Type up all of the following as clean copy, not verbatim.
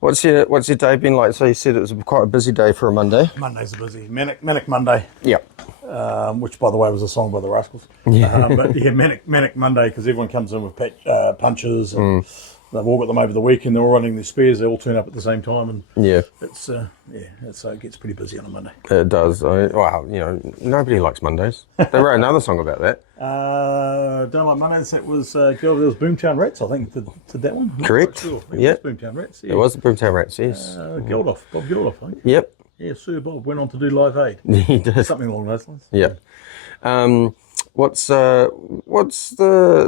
What's your day been like? So you said it was quite a busy day for a Monday. Monday's a busy, Manic Monday. Yep. Which, by the way, was a song by the Rascals. Yeah. But yeah, Manic Monday, because everyone comes in with punches, and they've all got them over the weekend. They're all running their spares. They all turn up at the same time, and Yeah. it gets pretty busy on a Monday. It does. Nobody likes Mondays. They wrote another song about that. Don't like Mondays. That was girl. There was Boomtown Rats, I think, did that one. Correct. Sure. Yeah. It was Boomtown Rats. Yeah. It was the Boomtown Rats, yes. Bob Geldof, I think. Yep. Yeah, Sir Bob went on to do Live Aid. He did. Something along those lines. Yeah. What's the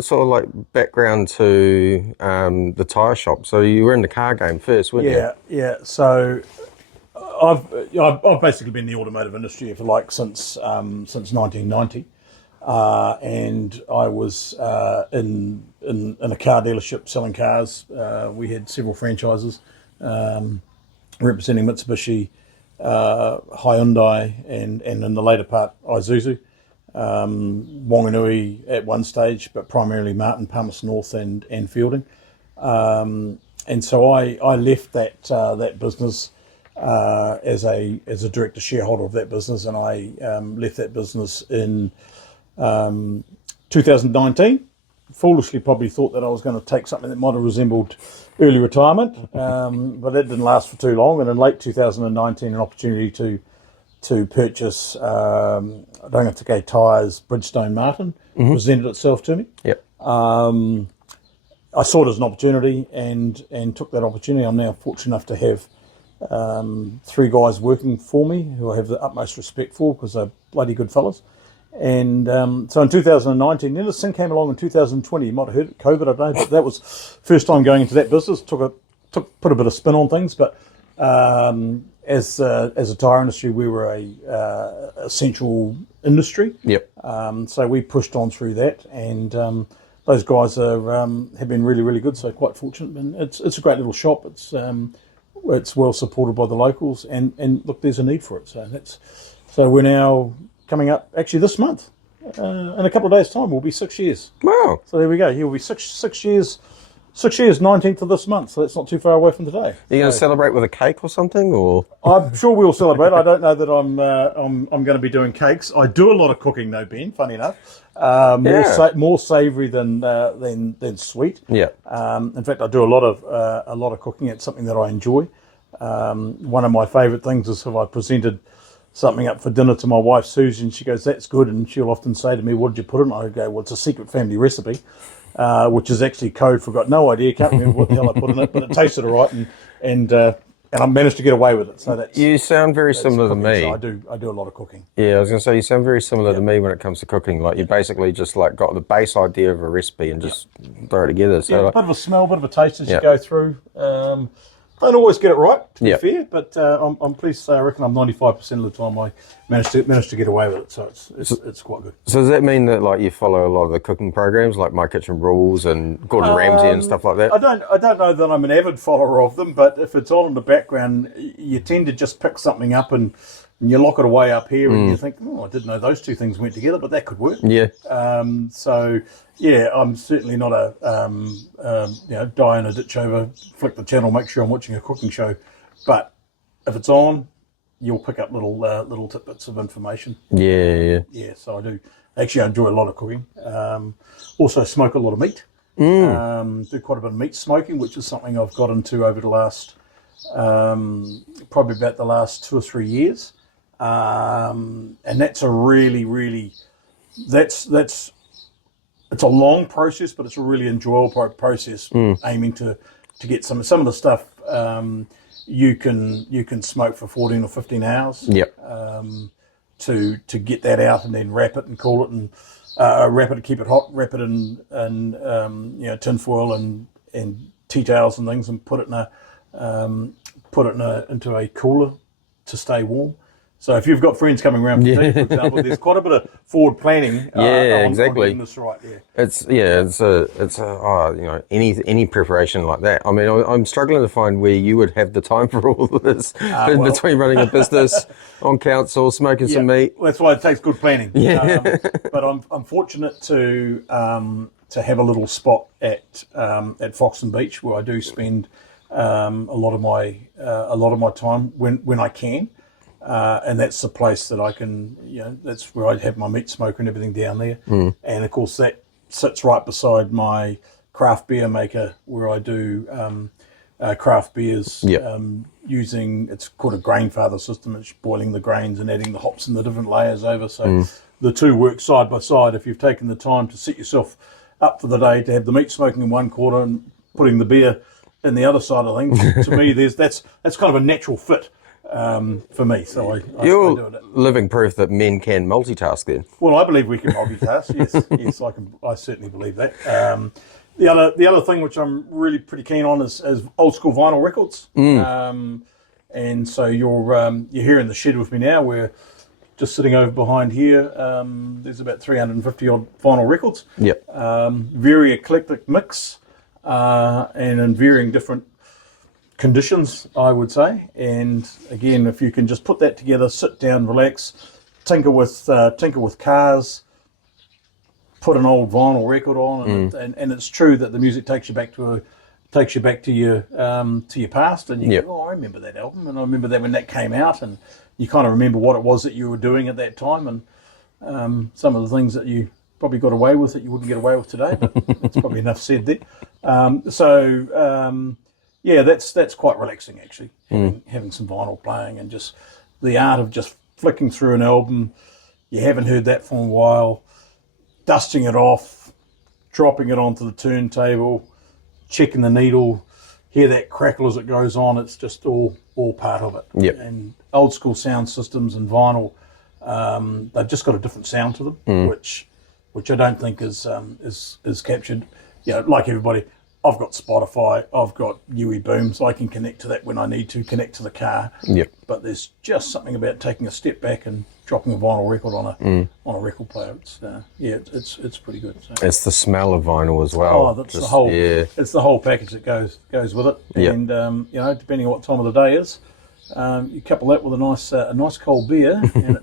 sort of like background to the tyre shop? So you were in the car game first, weren't you? Yeah. So I've basically been in the automotive industry for since 1990, and I was in a car dealership selling cars. We had several franchises representing Mitsubishi, Hyundai, and in the later part Isuzu. Wanganui at one stage, but primarily Marton, Palmerston North, and Fielding. And so I left that business as a director shareholder of that business, and I left that business in 2019. Foolishly, probably thought that I was going to take something that might have resembled early retirement, but that didn't last for too long. And in late 2019, an opportunity to purchase Rangitīkei Tyres Bridgestone Marton presented itself to me. Yep. I saw it as an opportunity and took that opportunity. I'm now fortunate enough to have three guys working for me who I have the utmost respect for because they're bloody good fellas. And so in 2019, then this thing came along in 2020. You might have heard it, COVID, I don't know, but that was first time going into that business. Put a bit of spin on things, but as a tyre industry, we were a essential industry. Yep. So we pushed on through that, and those guys have been really, really good. So quite fortunate, and it's a great little shop. It's well supported by the locals, and look, there's a need for it. So we're now coming up actually this month. In a couple of days' time, we'll be 6 years. Wow. So there we go. He'll be six years. 6 years, 19th of this month, so that's not too far away from today. Are you going to celebrate with a cake or something, or? I'm sure we'll celebrate. I don't know that I'm going to be doing cakes. I do a lot of cooking, though, Ben. Funny enough, more savoury than sweet. Yeah. In fact, I do a lot of cooking. It's something that I enjoy. One of my favourite things is if I presented something up for dinner to my wife Susan, she goes, "That's good," and she'll often say to me, "What did you put in?" I go, "Well, it's a secret family recipe." Which is actually code for got no idea, can't remember what the hell I put in it, but it tasted all right, and I managed to get away with it. So that's you sound very similar to me. So I do a lot of cooking. Yeah, I was going to say you sound very similar to me when it comes to cooking. Like you basically just like got the base idea of a recipe and just throw it together. So a bit of a smell, bit of a taste as you go through. Don't always get it right, to be fair, but I'm pleased to say I reckon I'm 95% of the time I managed to get away with it, so it's quite good. So does that mean that like you follow a lot of the cooking programs like My Kitchen Rules and Gordon Ramsay and stuff like that? I don't know that I'm an avid follower of them, but if it's on in the background, you tend to just pick something up and you lock it away up here and you think, I didn't know those two things went together, but that could work. Yeah. So yeah, I'm certainly not a die in a ditch over, flick the channel, make sure I'm watching a cooking show. But if it's on, you'll pick up little tidbits of information. Yeah. Yeah, so I do. Actually, I enjoy a lot of cooking. Also smoke a lot of meat. Do quite a bit of meat smoking, which is something I've got into over the last, probably about the last 2 or 3 years. And that's a really, it's a long process, but it's a really enjoyable process. Aiming to get some of the stuff you can smoke for 14 or 15 hours. Yep. To get that out and then wrap it and cool it and wrap it and keep it hot. Wrap it in tin foil and tea towels and things, and put it into a cooler to stay warm. So if you've got friends coming around for tea, for example, there's quite a bit of forward planning. Exactly. On getting this right. Any preparation like that. I mean, I'm struggling to find where you would have the time for all of this between running a business, on council, smoking some meat. Well, that's why it takes good planning. Yeah. But I'm fortunate to have a little spot at Foxton Beach where I do spend a lot of my time when I can, and that's the place that I can, that's where I have my meat smoker and everything down there. And of course that sits right beside my craft beer maker where I do craft beers. Using, it's called a grain father system. It's boiling the grains and adding the hops in the different layers over. So the two work side by side. If you've taken the time to set yourself up for the day to have the meat smoking in one corner and putting the beer in the other side of things, to me, that's kind of a natural fit for me. So I You're do it. living proof that men can multitask then. Well, I believe we can multitask. Yes, I certainly believe that. The other thing which I'm really pretty keen on is old school vinyl records. And so you're here in the shed with me now. We're just sitting over behind here. There's about 350 odd vinyl records. Very eclectic mix, and in varying different conditions, I would say. And again, if you can just put that together, sit down, relax, tinker with cars, put an old vinyl record on, and it's true that the music takes you back to your past, and you go, oh, I remember that album, and I remember that when that came out, and you kind of remember what it was that you were doing at that time, and some of the things that you probably got away with that you wouldn't get away with today. But that's probably enough said there. That's quite relaxing actually, having some vinyl playing and just the art of just flicking through an album. You haven't heard that for a while, dusting it off, dropping it onto the turntable, checking the needle, hear that crackle as it goes on. It's just all part of it. And old school sound systems and vinyl, they've just got a different sound to them, which I don't think is captured. Like everybody, I've got Spotify, I've got UE Boom, so I can connect to that when I need to connect to the car. But there's just something about taking a step back and dropping a vinyl record on a record player. It's pretty good. So. It's the smell of vinyl as well. Oh, that's the whole. It's the whole package that goes with it. And depending on what time of the day is, you couple that with a nice cold beer, and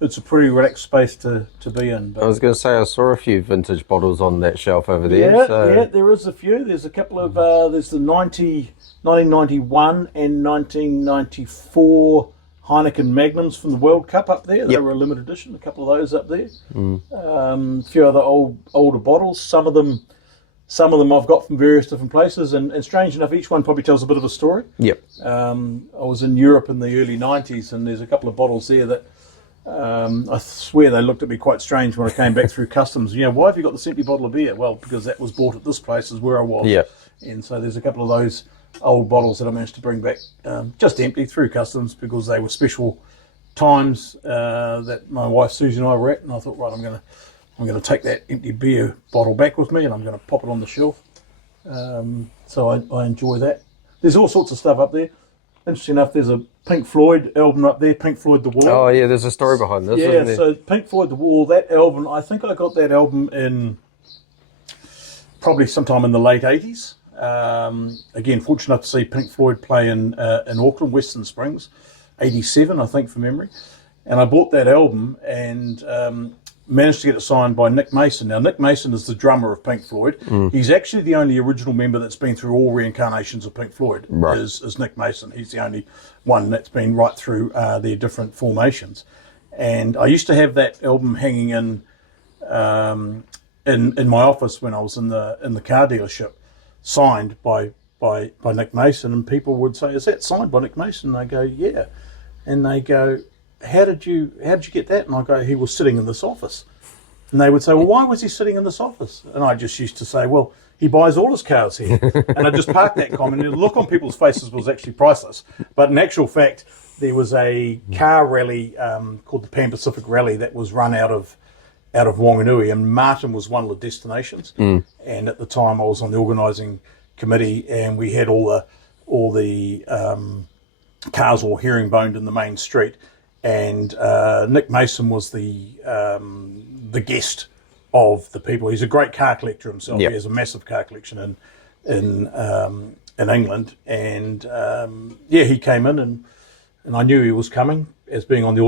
it's a pretty relaxed space to be in. But I was going to say, I saw a few vintage bottles on that shelf over there. Yeah, there is a few. There's a couple of there's the 1991 and 1994 Heineken Magnums from the World Cup up there. They were a limited edition. A couple of those up there. A few other older bottles. Some of them I've got from various different places, and strange enough, each one probably tells a bit of a story. I was in Europe in the early 90s, and there's a couple of bottles there that I swear they looked at me quite strange when I came back through customs. Why have you got this empty bottle of beer? Well, because that was bought at this place is where I was. And so there's a couple of those old bottles that I managed to bring back just empty through customs because they were special times that my wife Susie and I were at, and I thought, right, I'm going to take that empty beer bottle back with me, and I'm going to pop it on the shelf. So I enjoy that. There's all sorts of stuff up there. Interesting enough, there's a Pink Floyd album up there, Pink Floyd The Wall. Oh yeah, there's a story behind this. Isn't there? So Pink Floyd The Wall, that album, I think I got that album in probably sometime in the late 80s. Again, fortunate enough to see Pink Floyd play in Auckland, Western Springs, 87, I think, from memory. And I bought that album and managed to get it signed by Nick Mason. Now, Nick Mason is the drummer of Pink Floyd. He's actually the only original member that's been through all reincarnations of Pink Floyd, is Nick Mason. He's the only one that's been right through their different formations. And I used to have that album hanging in my office when I was in the car dealership, signed by Nick Mason, and people would say, "Is that signed by Nick Mason?" And I go, "Yeah." And they go, How did you get that? And I go, "He was sitting in this office." And they would say, "Well, why was he sitting in this office?" And I just used to say, "Well, he buys all his cars here." And I just parked that comment, and the look on people's faces was actually priceless. But in actual fact, there was a car rally called the Pan Pacific Rally that was run out of Whanganui, and Marton was one of the destinations. And at the time, I was on the organising committee, and we had all the cars all herringboned in the main street. And Nick Mason was the guest of the people. He's a great car collector himself. He has a massive car collection in England. And he came in, and I knew he was coming. As being on the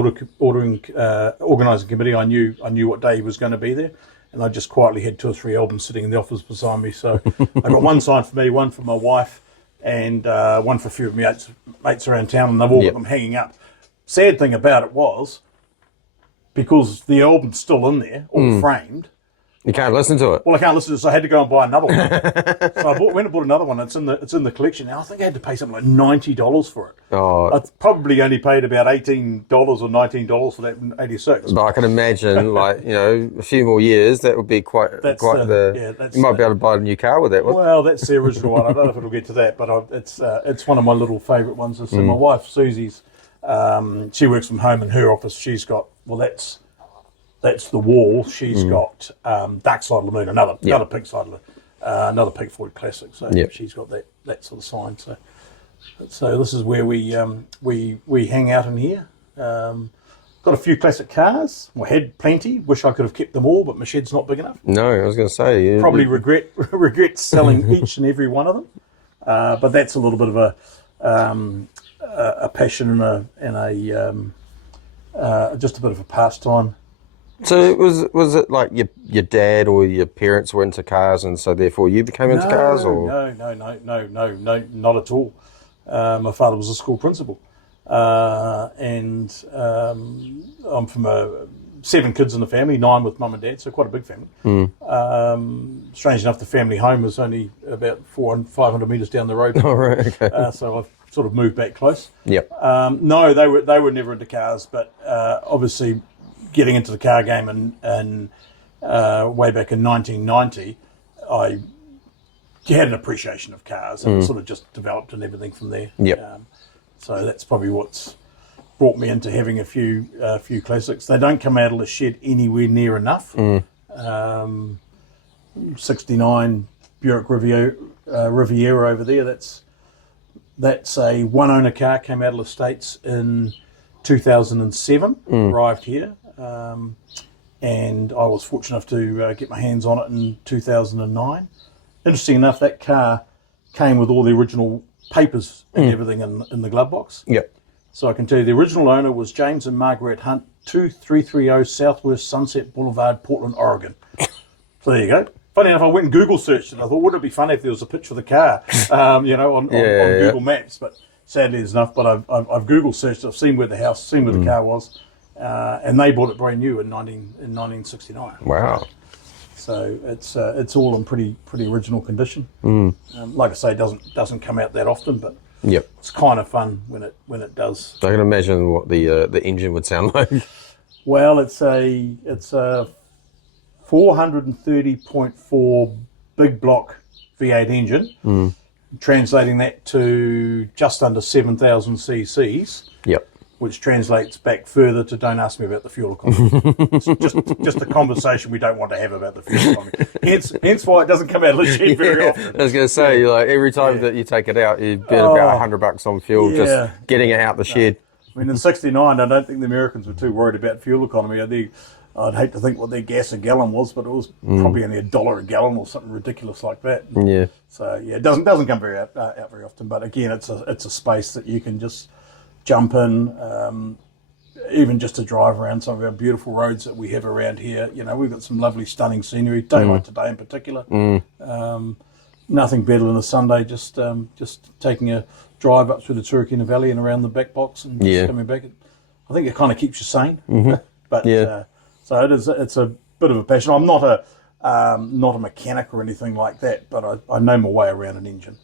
organising committee, I knew what day he was going to be there. And I just quietly had 2 or 3 albums sitting in the office beside me. So I got one signed for me, one for my wife, and one for a few of my mates around town, and they've all got them hanging up. Sad thing about it was, because the album's still in there, all framed. You can't listen to it. Well, I can't listen to it, so I had to go and buy another one. So I went and bought another one. It's in the collection. Now I think I had to pay something like $90 for it. Oh, I probably only paid about $18 or $19 for that in '86. but I can imagine, like, a few more years, that would be quite the. You might be able to buy a new car with that one. Well, that's the original one. I don't know if it'll get to that, but it's one of my little favourite ones. So my wife Susie's, she works from home in her office. She's got that's the wall. She's got Dark Side of the Moon, another Pink Side of another Pink Floyd classic. So she's got that sort of sign. So this is where we hang out in here. Got a few classic cars. I had plenty. Wish I could have kept them all, but my shed's not big enough. No, I was going to say probably regret selling each and every one of them. But that's a little bit of a passion and just a bit of a pastime. So was it like your dad or your parents were into cars, and so therefore you became into cars? Or No, not at all. My father was a school principal, and I'm from 7 kids in the family, 9 with mum and dad, so quite a big family. Strange enough, the family home is only about 500 metres down the road. Oh, right, okay. So I've sort of moved back close. Yep. No, they were never into cars, but obviously getting into the car game and way back in 1990, I had an appreciation of cars and sort of just developed and everything from there. Yep. So that's probably what's brought me into having a few classics. They don't come out of the shed anywhere near enough. 69 Buick Riviera over there. That's a one owner car. Came out of the States in 2007. Arrived here. And I was fortunate enough to get my hands on it in 2009. Interesting enough, that car came with all the original papers and everything in the glove box. Yep. So I can tell you the original owner was James and Margaret Hunt, 2330 Southwest Sunset Boulevard, Portland, Oregon. So there you go. Funny enough, I went and Google searched it. I thought, wouldn't it be funny if there was a picture of the car, on Google Maps? But sadly, there's enough. But I've Google searched. I've seen where the house, seen where the car was. And they bought it brand new in 1969. Wow! So it's all in pretty original condition. Like I say, it doesn't come out that often, but it's kind of fun when it does. I can imagine what the engine would sound like. Well, it's a 430.4 big block V8 engine. Translating that to just under 7,000 cc's. Yep. Which translates back further to don't ask me about the fuel economy. It's just a conversation we don't want to have about the fuel economy. Hence why it doesn't come out of the shed very often. I was going to say, like every time that you take it out, you burn about $100 on fuel just getting it out the shed. I mean, in '69, I don't think the Americans were too worried about fuel economy. I'd hate to think what their gas a gallon was, but it was probably only $1 a gallon or something ridiculous like that. Yeah. So it doesn't come out very often. But again, it's a space that you can just jump in, even just to drive around some of our beautiful roads that we have around here. We've got some lovely, stunning scenery. Daylight today in particular. Nothing better than a Sunday, just taking a drive up through the Turkana Valley and around the back box and just coming back. I think it kind of keeps you sane. But so it's a bit of a passion. I'm not a mechanic or anything like that, but I know my way around an engine.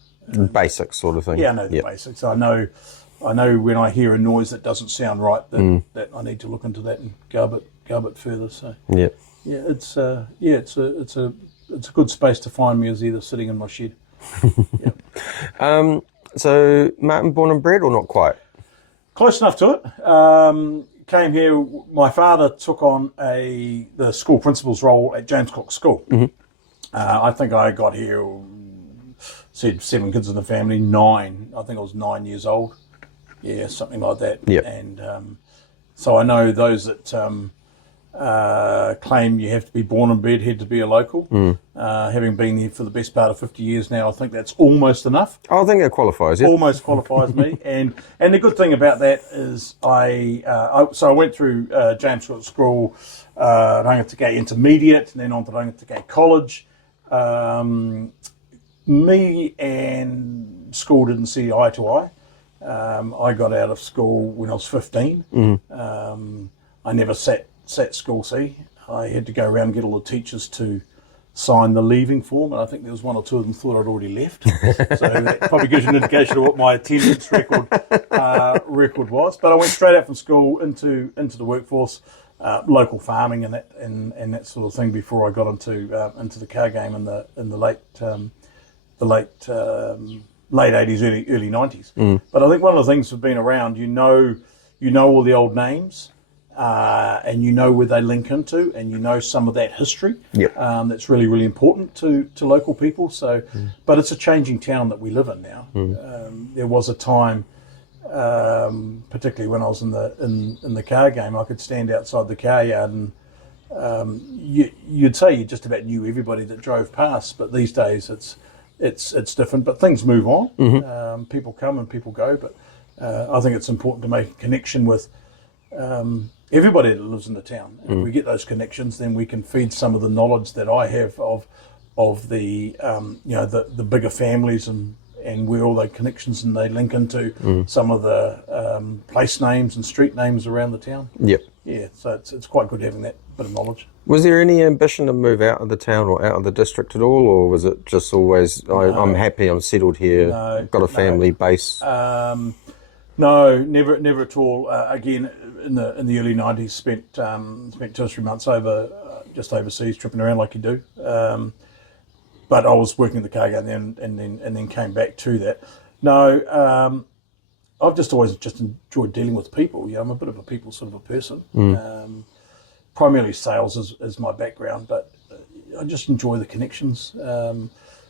Basics sort of thing. Yeah, I know the basics. I know when I hear a noise that doesn't sound right, that I need to look into that and go a bit further. So it's a good space to find me as either sitting in my shed. So Marton born and bred or not quite? Close enough to it. Came here. My father took on the school principal's role at James Cook School. I think I got here. Said 7 kids in the family. 9. I think I was 9 years old. Yeah, something like that. Yep. And so I know those that claim you have to be born and bred, had to be a local. Having been here for the best part of 50 years now, I think that's almost enough. I think that qualifies. Almost qualifies me. And the good thing about that is I went through James Cook School, Rangitīkei Intermediate, and then on to Rangitīkei College. Me and school didn't see eye to eye. I got out of school when I was 15. I never sat school C. I had to go around and get all the teachers to sign the leaving form, and I think there was one or two of them thought I'd already left. So that probably gives you an indication of what my attendance record was. But I went straight out from school into the workforce, local farming and that sort of thing before I got into the car game in the late 80s, early 90s. But I think one of the things for being around, you know all the old names. And you know where they link into, and you know some of that history. Yep. That's really, really important to local people. So, but it's a changing town that we live in now. There was a time, particularly when I was in the car game, I could stand outside the car yard and you'd say you just about knew everybody that drove past. But these days it's different. But things move on. People come and people go. But I think it's important to make a connection with everybody that lives in the town. And if we get those connections, then we can feed some of the knowledge that I have of the the bigger families and where all the connections and they link into some of the place names and street names around the town. Yep. Yeah, so it's quite good having that bit of knowledge. Was there any ambition to move out of the town or out of the district at all, or was it just always, I'm happy, I'm settled here, got a family base? No, never at all. Again, in the early 90s, spent 2 or 3 months just overseas, tripping around like you do. But I was working in the car game then, and then came back to that. No, I've just always enjoyed dealing with people. I'm a bit of a people sort of a person. Primarily sales is my background, but I just enjoy the connections.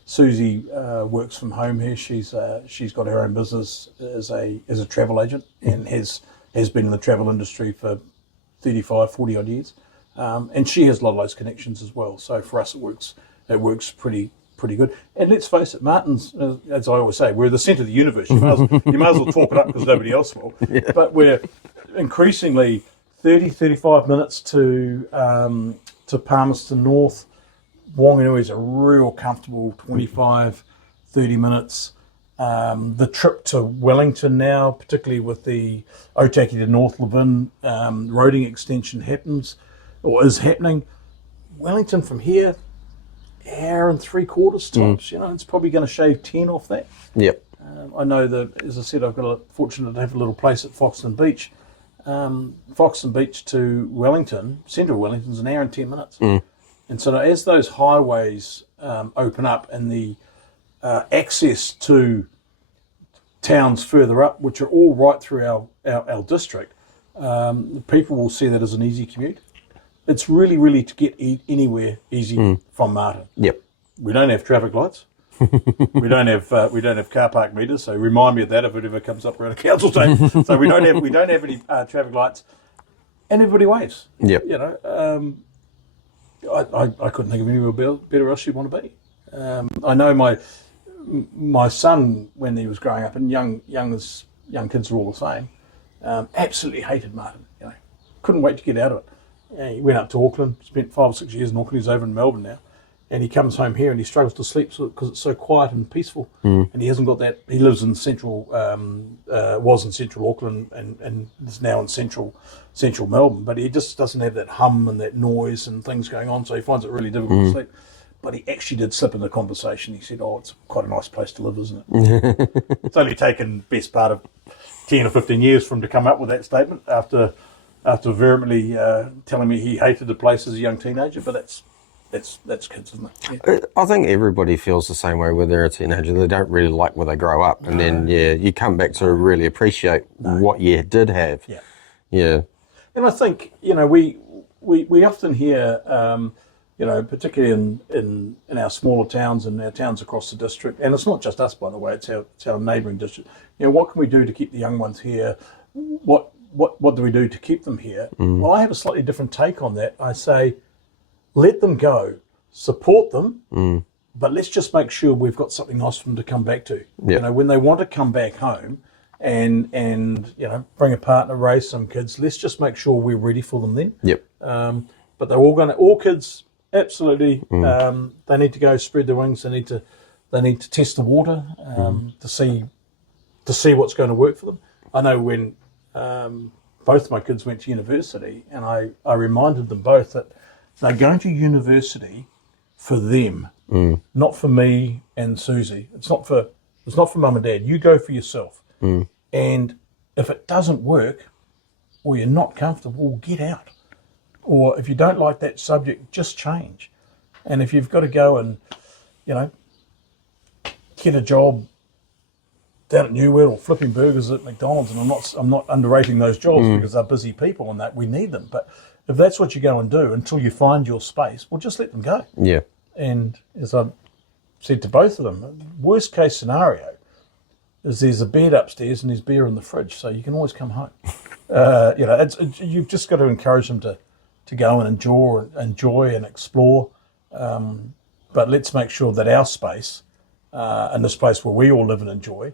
Susie works from home here. She's got her own business as a travel agent and has been in the travel industry for 35, 40 odd years. And she has a lot of those connections as well. So for us, it works pretty good. And let's face it, Marton's, as I always say, we're the centre of the universe. You might as well talk it up because nobody else will. Yeah. But we're increasingly 30-35 minutes to Palmerston North. Wanganui is a real comfortable 25-30 minutes. The trip to Wellington now, particularly with the Otaki to North Levin roading extension is happening. Wellington from here, hour and 3/4 tops. It's probably going to shave 10 off that. Yep. I know that, as I said, I've got fortunate to have a little place at Foxton Beach. Foxton Beach to Wellington, central Wellington's an hour and 10 minutes. And so as those highways open up and the access to towns further up, which are all right through our district, people will see that as an easy commute. It's really, really to get anywhere easy from Marton. Yep. We don't have traffic lights. we don't have car park meters. So remind me of that if it ever comes up around a council day. So we don't have any traffic lights, and everybody waves. Yep. I couldn't think of anywhere better else you'd want to be. I know my son, when he was growing up, and young kids are all the same, absolutely hated Marton. Couldn't wait to get out of it. He went up to Auckland, spent 5 or 6 years in Auckland. He's over in Melbourne now, and he comes home here and he struggles to sleep because it's so quiet and peaceful. And he hasn't got that. He lives in central, was in central Auckland, and is now in central Melbourne. But he just doesn't have that hum and that noise and things going on, so he finds it really difficult to sleep. But he actually did slip in the conversation. He said, it's quite a nice place to live, isn't it? It's only taken best part of 10 or 15 years for him to come up with that statement after vehemently telling me he hated the place as a young teenager. But that's kids, isn't it? Yeah. I think everybody feels the same way when they're a teenager. They don't really like where they grow up. And then, you come back to really appreciate what you did have. Yeah. Yeah. And I think, we often hear, particularly in our smaller towns and our towns across the district, and it's not just us, by the way, it's our neighbouring district. What can we do to keep the young ones here? What do we do to keep them here? Well, I have a slightly different take on that. I say, let them go, support them, but let's just make sure we've got something nice for them to come back to. Yep. When they want to come back home and bring a partner, raise some kids, let's just make sure we're ready for them then. Yep. But they're all kids, absolutely. They need to go spread their wings. They need to They need to test the water to see what's going to work for them. I know when both my kids went to university, and I reminded them both that they're going to university for them, not for me and Susie. It's not for mum and dad. You go for yourself. And if it doesn't work, or you're not comfortable, get out. Or if you don't like that subject, just change. And if you've got to go and, get a job down at Newell or flipping burgers at McDonald's, and I'm not underrating those jobs because they're busy people and that we need them. But if that's what you go and do until you find your space, well, just let them go. Yeah. And as I said to both of them, worst case scenario is there's a bed upstairs and there's beer in the fridge, so you can always come home. You've just got to encourage them to go and enjoy and explore. But let's make sure that our space and the space where we all live and enjoy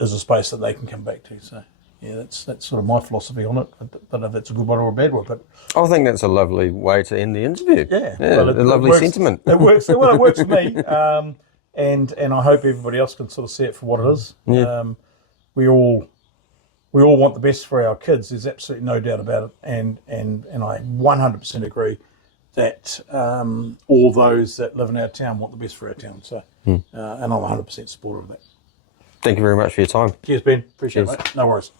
is a space that they can come back to. So, yeah, that's sort of my philosophy on it. I don't know if that's a good one or a bad one, but I think that's a lovely way to end the interview. Yeah, well, a lovely sentiment. It works. Well, it works for me, and I hope everybody else can sort of see it for what it is. Yeah. We all want the best for our kids. There's absolutely no doubt about it, and I 100% agree that all those that live in our town want the best for our town. So, and I'm 100% supportive of that. Thank you very much for your time. Cheers, Ben. Appreciate it, mate. No worries.